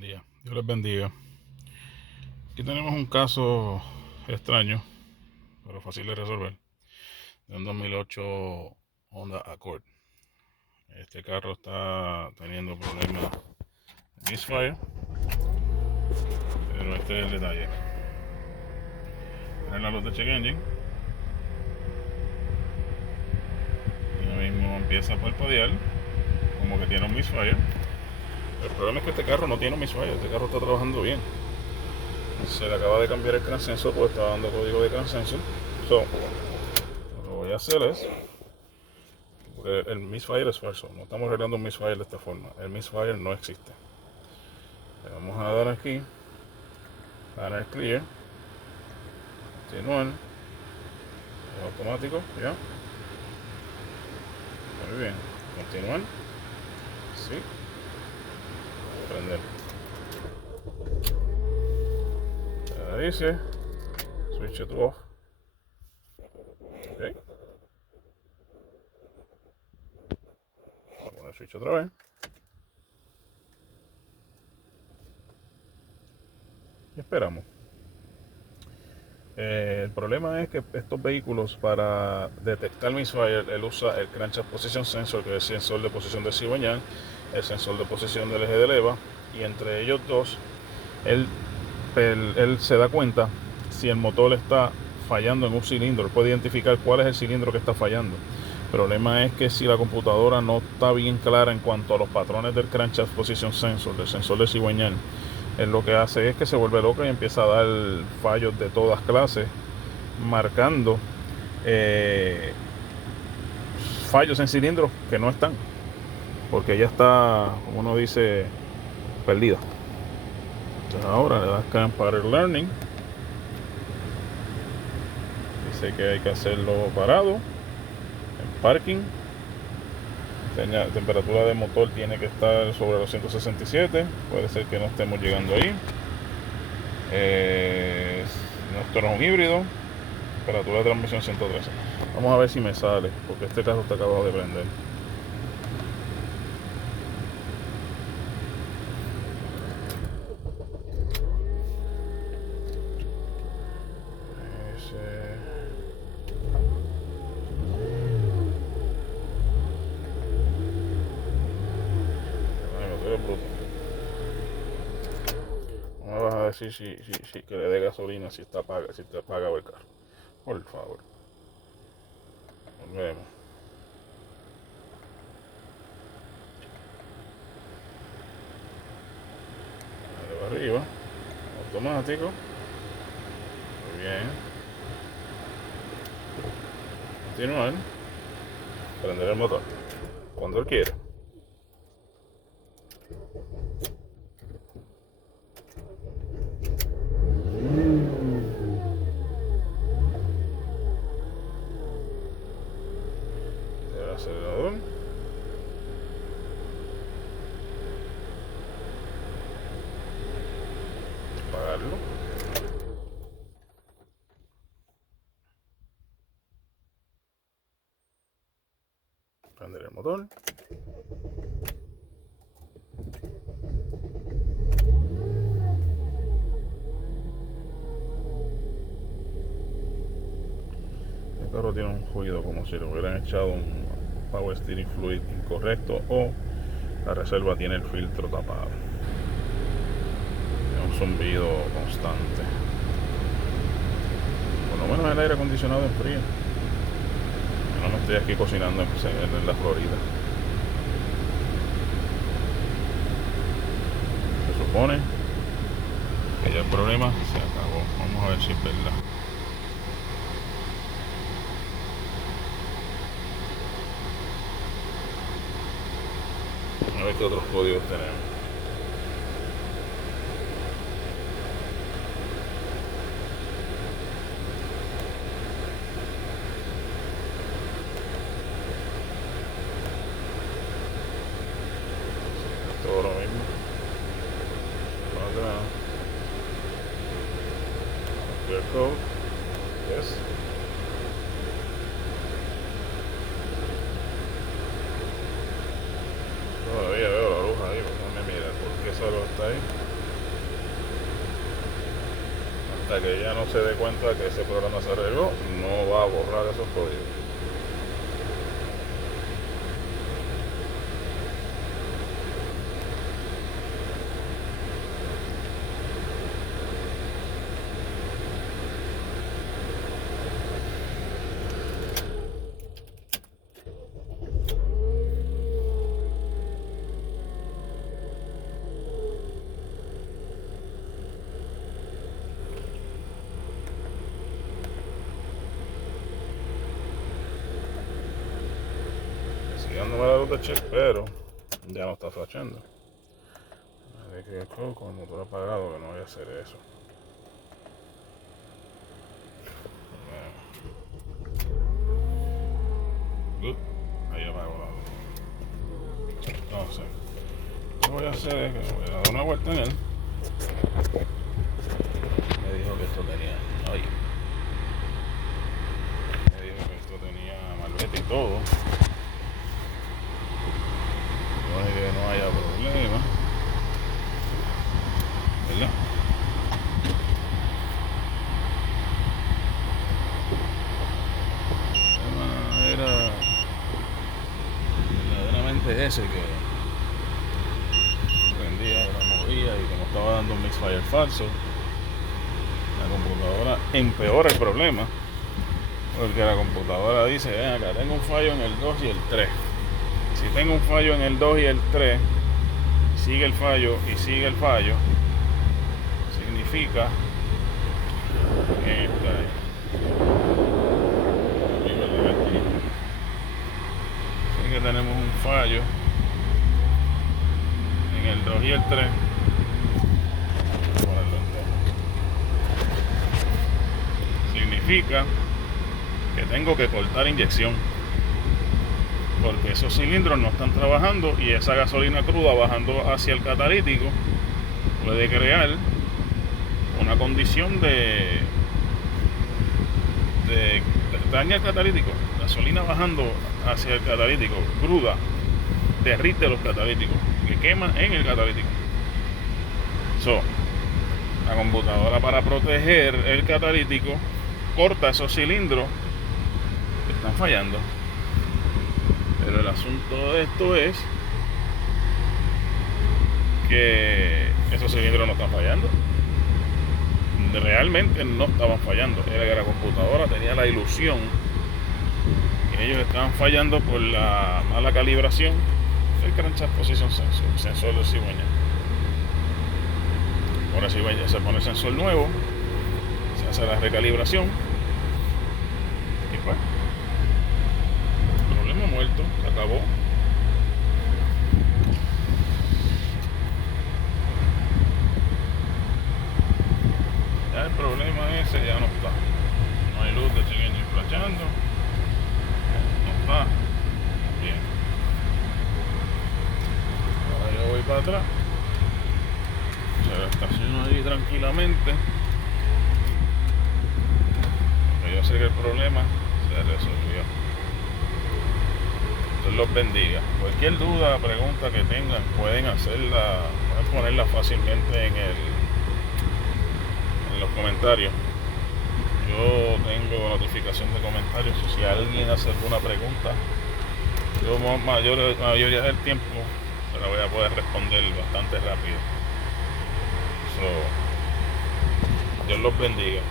Buen día, Dios les bendiga. Aquí tenemos un caso extraño, pero fácil de resolver, de un 2008 Honda Accord. Este carro está teniendo problemas de misfire, pero este es el detalle. Tiene la luz de check engine y ahora mismo empieza a parpadear como que tiene un misfire. El problema es que este carro no tiene un misfire, este carro está trabajando bien. Se le acaba de cambiar el crank sensor porque estaba dando código de crank sensor. Lo que voy a hacer es, porque el misfire es falso, no estamos arreglando un misfire de esta forma, el misfire no existe. Le vamos a dar aquí, panel clear, continuar, es automático, ya, muy bien, continuar, sí, prender. Ya dice, switch it off, ok, vamos a poner el switch otra vez, y esperamos. El problema es que estos vehículos, para detectar misfire, él usa el crankshaft position sensor, que es el sensor de posición de cigüeñal, el sensor de posición del eje de leva, y entre ellos dos, él, él se da cuenta si el motor está fallando en un cilindro. Él puede identificar cuál es el cilindro que está fallando. El problema es que si la computadora no está bien clara en cuanto a los patrones del crankshaft position sensor, del sensor de cigüeñal, él lo que hace es que se vuelve loco y empieza a dar fallos de todas clases, marcando fallos en cilindros que no están, porque ya está, como uno dice, perdida. Entonces ahora le das Camp Pattern Learning, dice que hay que hacerlo parado, en parking, temperatura de motor tiene que estar sobre los 167, puede ser que no estemos llegando ahí. Esto no es un híbrido, temperatura de transmisión 113. Vamos a ver si me sale, porque este carro está acabado de prender. No me vas a decir si que le dé gasolina si está pagado el carro. Por favor. Volvemos. Dale para arriba. Automático. Muy bien. Continuar. Prender el motor. Cuando él quiera. El acelerador. Apagarlo. Prender el motor. El carro tiene un ruido como si le hubieran echado un power steering fluid incorrecto o la reserva tiene el filtro tapado. Tiene un zumbido constante. Por lo menos el aire acondicionado enfría. Yo no me estoy aquí cocinando en la Florida. Se supone que ya el problema se acabó. Vamos a ver si es verdad. A ver qué otros códigos tenemos. Todo lo mismo. Para atrás. Clear code. Yes. Todavía veo la luz ahí, déjame mirar por qué esa luz está ahí. hasta que ella no se dé cuenta que ese programa se arregló, no va a borrar esos códigos. Dándome la luz de check, pero ya no está flashando. Así que con el motor apagado, que no voy a hacer eso. Ahí apago la luz. Entonces, lo que voy a hacer es que voy a dar una vuelta en él. Me dijo que esto tenía. Ay. Me dijo que esto tenía malvete y todo. Que no haya problema, ¿verdad? Era verdaderamente ese que prendía, la movía y como estaba dando un misfire falso, la computadora empeora el problema, porque la computadora dice, ven acá, tengo un fallo en el 2 y el 3. Si tengo un fallo en el 2 y el 3, sigue el fallo y sigue el fallo, significa que tenemos un fallo en el 2 y el 3. Significa que tengo que cortar inyección, porque esos cilindros no están trabajando y esa gasolina cruda bajando hacia el catalítico puede crear una condición de daña el catalítico. Gasolina bajando hacia el catalítico cruda derrite los catalíticos, que quema en el catalítico. La computadora, para proteger el catalítico, corta esos cilindros que están fallando. Pero el asunto de esto es que esos cilindros no están fallando. Realmente no estaban fallando. Era que la computadora tenía la ilusión que ellos estaban fallando por la mala calibración del crankshaft position sensor, el sensor de cigüeña. Ahora cigüeña se pone el sensor nuevo, se hace la recalibración y pues problema muerto, se acabó. Ya el problema ese ya no está. No hay luz de cigüeña flashando. No está. Bien. Ahora yo voy para atrás. Se lo estaciono ahí tranquilamente. Porque yo sé que el problema se resolvió. Dios los bendiga. Cualquier duda, pregunta que tengan, pueden hacerla, pueden ponerla fácilmente en los comentarios. Yo tengo notificación de comentarios. Si alguien hace alguna pregunta, yo mayoría del tiempo se la voy a poder responder bastante rápido. Dios los bendiga.